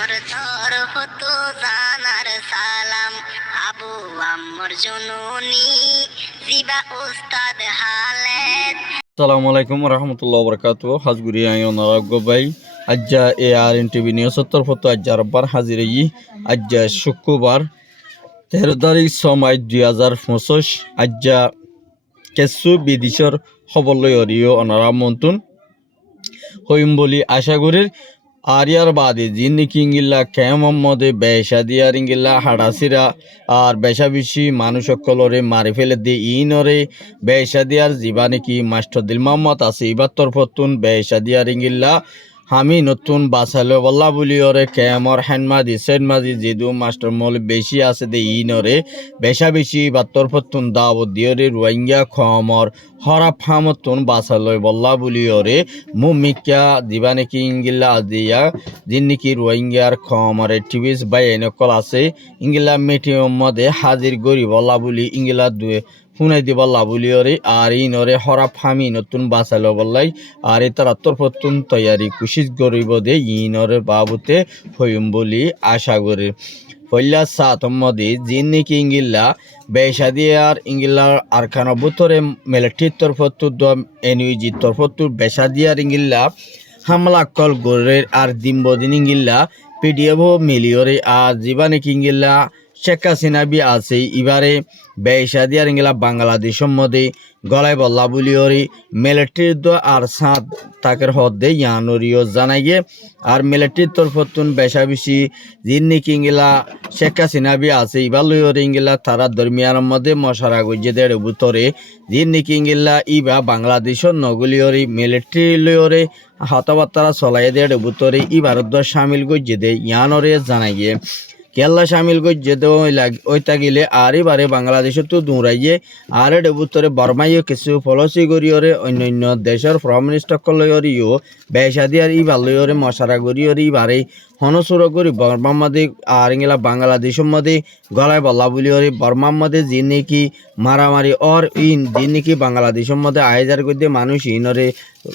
মোর তরফ তো জানার সালাম, আবু আম্মর জননী জিবা উস্তাদ হালেদ। আসসালামু আলাইকুম রহমতুল্লাহ বরকাত হাজগুড়ি আইনারাগ ভাই আজ্জা এ আর এন টিভি নিউজের ফটো আজ্জা রব্বার হাজির আজ্জা শুক্রবার 13 তারিখ 6 মার্চ 2025 আজ্জা কেসু বিদেশের খবর লই অরিও অনারা মন্তুন হইম বলি আশা করি আর ইয়ার বাদে জিন নাকি ইঙ্গিল্লা কেম মধ্যে বেসা দিয়ার ইঙ্গিল্লা হাড়াসিরা আর বেসা বেশি মানুষ সকলরে মারি ফেলে দিয়ে ইনরে বেসা দিয়ার জিবা নাকি মাস্টার দিল মোহাম্মদ আছে ইবার তরফতুন বেসা দিয়ার ইঙ্গিল্লা আমি নতুন বাসালো বল্লা বলি ওরে কেমর হ্যান্ডমাদি সেনমাদি যেদু মাস্টার মল বেশি আছে দে ইনরে বেসা বেশি বা তরফতুন দাওয়াত দিয়রে রোহিঙ্গা খমর হরা ফামতুন বাসালো বল্লা বলি ওরে মুমিকা দিবা নাকি ইঙ্গিল্লা দিয়া যিন নাকি রোহিঙ্গার খমর টিভিস বাই এনেকল আছে ইঙ্গিলা মিটিং মধ্যে হাজির গরি বল্লা বলি ইঙ্গিলা দুয়ে শুনাই দিব লাবুলিয়রে আর ইনরে হরা ফামি নতুন বাঁচালো বললাই আর তার তরফতুন তৈয়ারি কুশিস গরিব দে ইনরে বাবুতে হইম বলি আশা করি পয়লা সাত মধ্যে জিন নাকি ইঙ্গিল্লা বেসা দিয়ার ইঙ্গিল্লার আরখানা বুতরে মিলিটারির তরফতু এনইউজি তরফতু বেসা দিয়ার ইঙ্গিল্লা হামলা কল গরের আর দিনবদিন ইঙ্গিল্লা পিডিএফ মিলিয়রে আর জিবা নাকি ইঙ্গিল্লা শেখ হাসিনা বি আছে এবারে বেসা দিয়ার ইঙ্গিলা বাংলাদেশের মধ্যে গলায় বল্লা বুলিওরি মিলিটারির দ আর সাত তাকের হদ্দে ইয়ানুরিও জানাই গে আর মিলিটারির তরফতুন বেসা বেশি জিন নাকি ইঙ্গিলা শেখ হাসিনা বি আছে ইবার লইরে ইঙ্গিলা তারা দরমিয়ানের মধ্যে মশারা গজ্জে দেড় বুতরে জিন নাকি ইঙ্গিলা ইবা বাংলাদেশের নগলিয়রি মিলিটারি লইরে হতবার্তারা চলাই দেড় বুতরে ই ভারত সামিল গজ্জে দে ইয়ানরে জানাই গে কেল্লা সামিল গজ্জে দে ওইটা গেলে আর এবারে বাংলাদেশে তো দৌড়াইয়ে আর ডেবুতরে বর্মাইও কিছু পলিসি করিয়রে অন্যান্য দেশের প্রাইম মিনিস্টার কলয়রিও বেসা দিয়ার ই ভালয়রে মশারা করিয়রি বারে হনসুর করি বর্মার মধ্যে আর ইংলা বাংলাদেশের মধ্যে গলায় বল্লা বলিয়রে বর্মার মধ্যে যে নাকি মারামারি অর ইন যে নাকি বাংলাদেশের মধ্যে আয়োজার করতে মানুষ ইনরে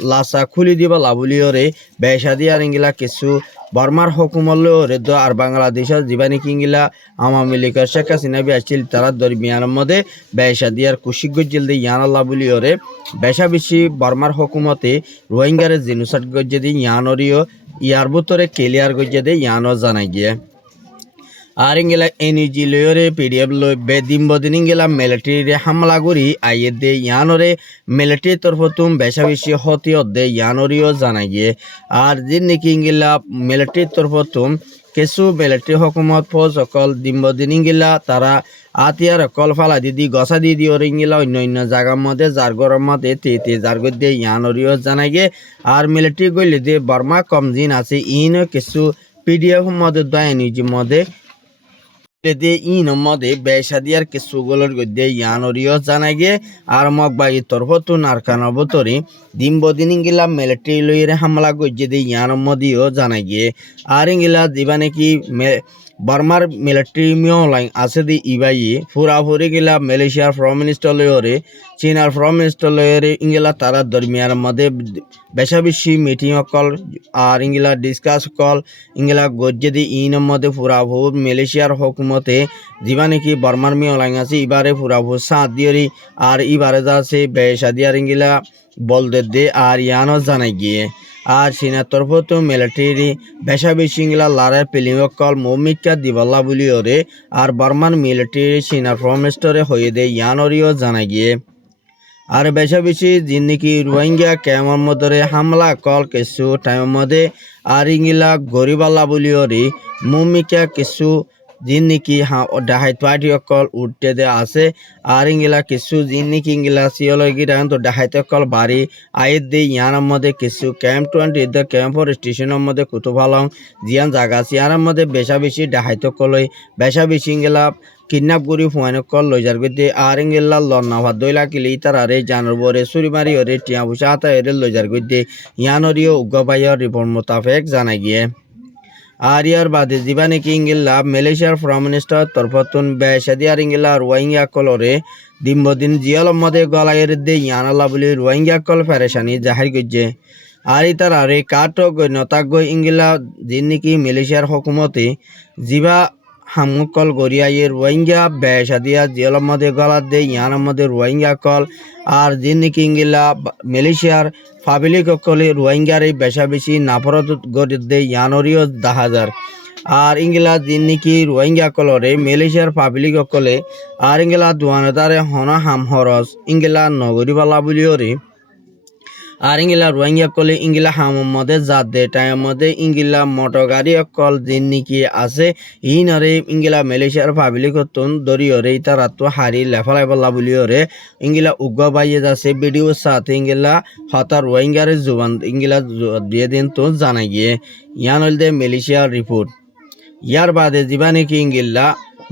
লাসা খুলি দিব লাবুলিয়রে বেসা দিয়ার ইংলা কিছু বর্মার হুকুমলে আর বাংলাদেশের জীবানী কিঙ্গিলা আওয়ামী লীগের শেখ হাসিনা বি আসছিল তারা দরমিয়ানের মধ্যে বেসা দিয়ার কুশিক গজ্জেল দিয়ে ইয়ানাল্লা বলিওরে বেসা বেশি বর্মার হুকুমতে রোহিঙ্গারে জেনুসাইড গজ্জে দিয়ে ইয়ানরিও ইয়ার ভিতরে ক্লিয়ার গজ্জে দিয়ে ইয়ানো জানাই গিয়ে আর ইঙ্গেলা এনইজি লয়রে পিডিএফ লই বেদিন বদিন ইঙ্গেলা মিলিটারি হামলা করি আইয়ে দে ইয়ানরে মিলিটারি তরফতুম বেশা বেশি হতি দে ইয়ানরিও জানাই গিয়ে আর যে নাকি ইঙ্গেলা মিলিটারি তরফতুম কিছু মিলিটারি হকুমত ফৌজ সকল দিন ইঙ্গিলা তারা আতিয়ার কল ফালা দিদি গসা দিদি ওর ইঙ্গিলা অন্য অন্য জায়গার মধ্যে যার গরম মধ্যে তে যার গদ্দে ইয়ানরিও জানাই গে আর মিলিটারি গইলে দে বর্মা কম দিন আছে ইনও কিছু পিডিএফ মধ্যে দয়ানিজি মধ্যে ইন মধ্যে বেসা দিয়ার কিছু গলর গদ্দে ইয়ানরিও জানাই গে আর মগবাগি তরফতুন আর কানবতরি দিন ইঙ্গিলা মিলিটারি লইরে হামলা গজ্জে দে ইয়ান মদিও জানাই গে আর ইঙ্গিলা দিবা নাকি বর্মার মিলিটারি মিওলাইন আছে দি ইবাই ফুরাফুরি গিলা মালয়েশিয়ার প্রাইম মিনিস্টার লয়রে চীনার প্রাইম মিনিস্টার লয়রে ইঙ্গিলা তারা দরমিয়ার মধ্যে বেশা বেশি মিটিং কল আর ইঙ্গিলা ডিসকাস কল ইঙ্গিলা গজ্জে দি ইনের মধ্যে ফুরাফুর মালয়েশিয়ার হুকুমতে যিবা নাকি বর্মার মিওলাইন আছে এবারে ফুরাফুর সাথ দিয়রি আর এবারে যাচ্ছে বেসা দিয়ার ইঙ্গিলা বলদে দে আর ইয়ানো জানাই গিয়ে আর চীনের তরফতো মিলিটারি বেশা বেশি ইংলা লারের প্লেলিং কল মৌমিকা দিবাল্লা বলি ওরে আর বর্মান মিলিটারি চীনার প্রাইম মিনিস্টারে হয়ে দে ইয়ানরিও জানাই গিয়ে আর বেশা বেশি যিন নাকি রোহিঙ্গা কেমন মধ্যে হামলা কল কিছু টাইমের মধ্যে আর ইংলা গরিবাল্লা বলি ওরে মৌমিকা কিছু যিন নাকি ডাহাইত পার্টি অকল উঠতে দে আছে আর ইঙ্গিলা কিছু যিন নাকি ইঙ্গিলা সিওলগিরা তো ডাহাইত অকল বাড়ি আয়ের দে ইয়ার মধ্যে কিছু ক্যাম্প 20 দ্য ক্যাম্প ফর স্টেশনের মধ্যে কুতুভালং জিয়ান জায়গা আছে ইয়ার মধ্যে বেশা বেশি ডাহাইত অকলই বেশা বেশি ইঙ্গিলা কিডন্যাপ করি ফুয়ান কল লই যার গতে আর ইঙ্গিলা লন্না ভাত দইলা কিলি তার আরে জানর বরে সুরি মারি ওরে টিয়া বুসা আতা এরে লই যার গতে ইয়ানরিও উগ্রবাইয়ের রিপোর্ট মোতাবেক জানাই গিয়ে আর ইয়ার বাদে যিবা নাকি ইঙ্গিলা মালয়েশিয়ার প্রাইম মিনিস্টার তরফতুন বেসা দিয়ার ইঙ্গিলা রোহিঙ্গা কলরে দিন জিয়াল মধ্যে গলায়ের দে ইয়ানাল্লা বলি রোহিঙ্গা কল ফেরেশানি জাহির গজ্জে আর ইতার আরে কাটক নতাগ ইংলা যিনি মালয়েশিয়ার হকুমতে জিবা হামুকল গড়িয়াই রোহিঙ্গা বেসাদিয়া জেলের মধ্যে গলার দে ইয়ানের মধ্যে রোহিঙ্গা কল আর যিনি ইংলা মালয়েশিয়ার পাবলিক কলে রোহিঙ্গার এই বেশা বেশি নাফরত গড়ে দে ইয়ানরিও 10,000 আর ইংলা যিনি রোহিঙ্গা কলরে মালয়েশিয়ার পাবলিক কলে আর ইংলা দুয়ানদারে হনা হাম হরস ইংলা নগরীবালা বলিওরে আর ইংলা রোহিঙ্গা কলে ইংলা হামের মধ্যে জাত দে টাইমের মধ্যে ইংলা মোটর গাড়ি কল যিনি আছে ইনরে ইংলা মালয়েশিয়ার পাবলিক তুন দরিয়রে তারা তো হারি লেফালাই বলা বলিওরে ইংলা উগ্র বাইয়ে যাচ্ছে ভিডিও সাথে ইংলা হতা রোহিঙ্গার জুবান ইংলা দিয়ে দিন তো জানাই গিয়ে ইয়ান হল দে মালয়েশিয়ার রিপোর্ট ইয়ার বাদে জীবানে কি ইংলা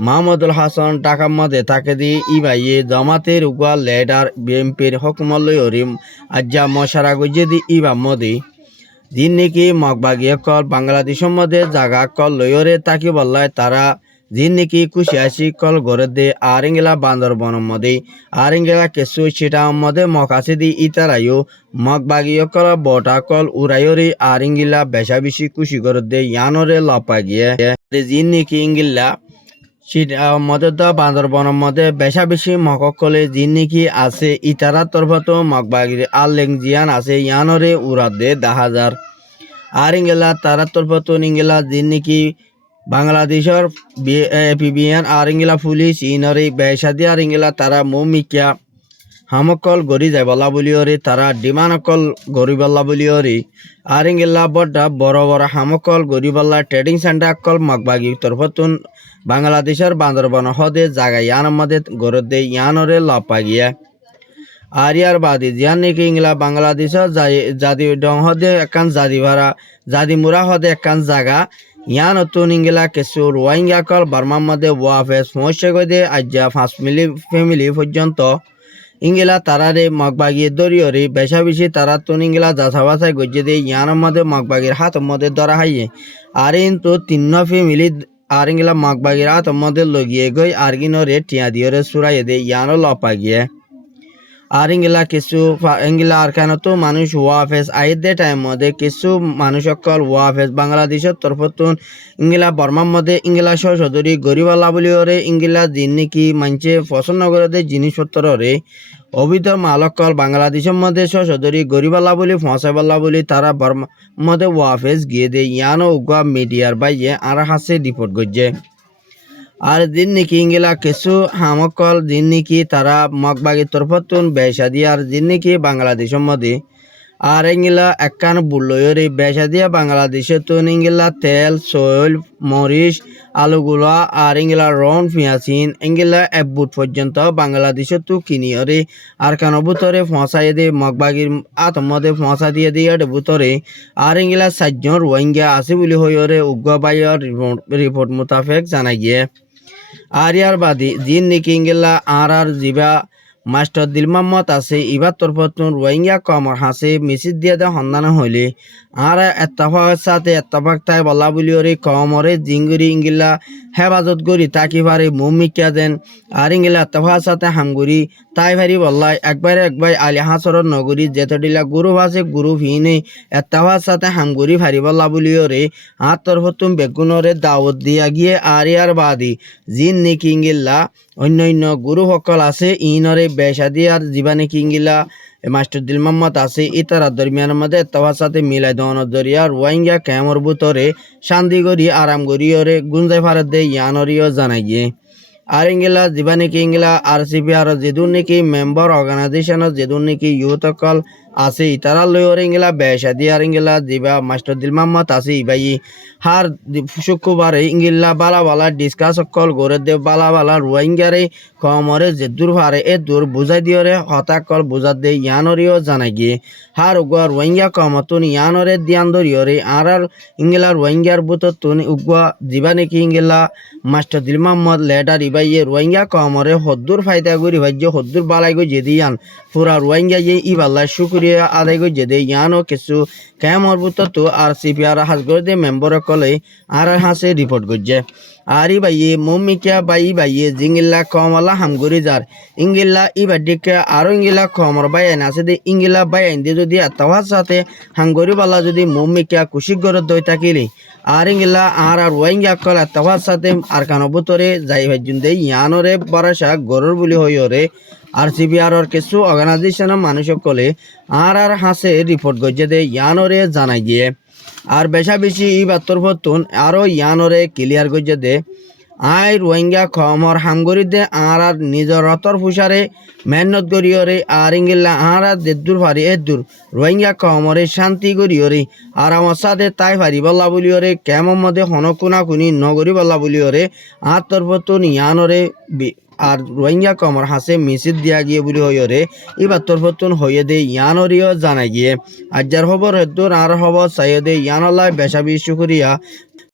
মাহমুদুল হাসান টাকার মধ্যে তাকে দিয়ে ইবাইয়ে জমাতের উগা লেডার বিএমপির হকুমল্লই হরিম আজ্জা মশারা গজে দি ইবা মধ্যে দিন নাকি মগবাগিয়ে কল বাংলাদেশের মধ্যে জাগা কল লয়রে তাকে বললায় তারা দিন নাকি কুশিয়াশি কল গড়ে দে আর ইংলা বান্দরবনের মধ্যে আর ইংলা কেসু সেটা মধ্যে মকাছে দি ইতারাইও মগবাগিয়ে কল বটা কল উড়াইরে আর ইংলা বেশা বেশি খুশি করে দে ইয়ানরে লপা গিয়ে দিন নাকি ইংলা মধ্যে বান্দরবনের মধ্যে বেশা বেশি মকলে যিনি আছে ইতারা তরফত মগবাগির আলেং জিয়ান আছে ইয়ানরে উড়া দে 10,000 আর ইংলা তারা তরফত ইংলা যিনি বাংলাদেশের পিবিএন আর ইংলা পুলিশ ইনরে বেশা দিয়ে আর ইংলা তারা মমিকা হামকল গড়ি যায় বলা বলিওরে তারা ডিমানকল গড়ি বল্লা বলিওরে আর ইংলা বড় বড় হামকল গড়ি বল্লা ট্রেডিং সেন্টার কল মগবাগি তরফতুন বাংলাদেশের বান্দরবন হদে জায়গা ইয়ান মধ্যে গড়ে দে ইয়ানরে লপা গিয়া আর ইয়ার বাদে জিয়ান নাকি ইংলা বাংলাদেশের জাদি ডং হদে একান জাদি ভাড়া জাদি মুরা হদে একান জায়গা ইয়ান নতুন ইংলা কিছু রোহিঙ্গা কল বার্মার মধ্যে ওয়াফে সমস্যা গদে আজ্জা 5 ফ্যামিলি পর্যন্ত ইংলা তারারে মগবাগিয়ে দরিয়রে বেশা বেশি তারা তুন ইংলা যাচা বাছাই গজে দে ইয়ানের মধ্যে মগবাগির হাতের মধ্যে ধরা হাইয়ে আর কিন্তু 3 ফ্যামিলি আর ইংলা মগবাগির হাতের মধ্যে লগিয়ে গই আর গিনরে টিয়া দিয়রে সুরাইয়ে দে ইয়ানো লপা গিয়ে আর ইংলা কিছু ইংলা আর কেন তো মানুষ ওয়াফেস আইদে টাইম মধ্যে কিছু মানুষ সকল ওয়াফেস বাংলাদেশের তরফতুন ইংলা বর্মার মধ্যে ইংলা সশদরি গরিবালা বলিওরে ইংলা যিনি কি মানছে পছন্দ করে দে জিনিসপত্ররে অবিধ মালকল বাংলাদেশের মধ্যে সশদরি গরিবালা বলি ফসাইবাল্লা বলি তারা বর্মার মধ্যে ওয়াফেস গিয়ে দে ইয়ানো উগা মিডিয়ার বাইয়ে আর হাসে রিপোর্ট করছে আর দিন নাকি ইংলা কিছু হামকল দিন নাকি তারা মগবাগির তরফতুন বেশা দিয়ে আর দিন নাকি বাংলাদেশের মধ্যে আর ইংলা একান বুলয়রে বেশা দিয়া বাংলাদেশে তো ইংলা তেল সয়েল মরিচ আলুগুলা আর ইংলা রন পিয়াসিন ইংলা এবুট পর্যন্ত বাংলাদেশে তো কিনিয়রে আর কেন বুতরে ফসাই দে মগবাগির আতমদে ফসা দিয়ে দিয়ে বুতরে আর ইংলা 4 জন রোহিঙ্গা আছে বলে হইরে উগ্র বাইয়ের রিপোর্ট মোতাবেক জানা গিয়ে আর ইয়ার বাদে জিন নাকি ইংলা আর জিবা মাস্টার দিল মোহাম্মদ আছে ইবার তরফতুন রোহিঙ্গা কমর হাসে মিছিল দিয়ে দে সন্ধান হইলে আর এত্তাফাকের সাথে এত্তাফাক তাই বলা বলিওরে কমরে জিঙ্গুরি ইংলা হেফাজত করি তাকি পারে মুমিকা দেন আর ইংলা এত্তাফাকের সাথে হামগুরি তাই ভারি বললাই একবার আলি হাসরত নগরী যেতডিলা গ্রুপ আছে গ্রুপ হিনে এত্তাফাকের সাথে হামগুরি ভারি বলা বলিওরে আর তরফতুন বেগুনরে দাওয়াত দিয়া গিয়ে আর ইয়ার বাদে জিন নাকি ইংলা অন্য গুরু সকল আছে ইনরে বেশা দিয়ে আর জীবানে কিংগিলা মাস্টার দিল মোহাম্মদ আছে ইতারা দরমিয়ানের মধ্যে তাওয়ার সাথে মিলাই দেওয়ানোর দরিয়া রোহিঙ্গা ক্যামর বুতরে শান্তি করি আরাম করিয়রে গুঞ্জাই ফারাত দে ইয়ানরিও জানাই গিয়ে আর ইংলা জীবানে কি ইংলা RCP আর যেদুন নাকি মেম্বার অর্গানাইজেশনের যেদুন নাকি ইউথ সকল আছে তারা লয়রে ইংলা বেশা দিয়ে আর ইংলা জিবা মাস্টার দিল মোহাম্মদ আছে ইবাই হার শুক্রবারে ইংলা বালা ডিসকাস সকল গড়ে দে বালা রোহিঙ্গারে কমরে যে দূর ভারে এ দূর বুঝাই দিয়রে হতাকল বুঝা দে ইয়ানরিও জানাই গিয়ে হার উগুয়া রোহিঙ্গা কমতুন ইয়ানরে দিয়ান ধরিয়রে আর ইংলা রোহিঙ্গার বুততুন উগুয়া জিবা নাকি ইংলা মাস্টার দিল মোহাম্মদ লেটার ইবাইয়ে রোহিঙ্গা কমরে হদ্দুর ফায়দা করি ভাজ্য হদ্দুর বালাই গো যে দিয়ান পুরা রোহিঙ্গা ইবাল্লা শুকুরি শুক্রিয়া আদায় করছে দে ইয়ানো কিছু কেমর বুততো আর সিপিআর হাজগর দে মেম্বার কলে আর হাসে রিপোর্ট করছে আরি বাইয়ে মম্মিকা বাইয়ে জিঙ্গিল্লা কমলা হামগুরি যার ইঙ্গিল্লা ইবাডিকে আরো ইঙ্গিলা কমর বাইন আছে দে ইঙ্গিলা বাইন দিয়ে যদি আত্মার সাথে হাঙ্গরি বালা যদি মম্মিকা কুশিক গরত দই থাকিলে আর ইঙ্গিলা আর ওয়াইঙ্গা কল আত্মার সাথে আর কানবুতরে যাই ভাইজুন দে ইয়ানরে বারাসা গরুর বুলি হইরে আর সিপিআরর কিছু অর্গানাইজেশনের মানুষ কলে আর হাসে রিপোর্ট করছে দে ইয়ানরে জানাই দিয়ে আর বেশা বেশি ই বাত্তর ফতুন আরো ইয়ানরে ক্লিয়ার করছে দে আই রোহিঙ্গা খমর হামগরি দে আর নিজর রতর ফুসারে মেহনত করিয়রে আর ইঙ্গিল্লা আর দেদুর ফারি এদুর রোহিঙ্গা খমরে শান্তি করিয়রে আর আমার সাথে তাই ফারি বল্লা বলিয়রে কেমন মধ্যে হনকুনা কুনি নগরী বল্লা বলিয়রে আর তোর ফতুন ইয়ানরে আর রোহিঙ্গা কমর হাসে মিছিল দিয়া গিয়ে বলি হইরে এবার তোর ফতুন হইয়ে দে ইয়ানরিও জানাই গিয়ে আজ্জার খবর হেদুর আর খবর চাইয়ে দে ইয়ানলাই বেশাবি শুকরিয়া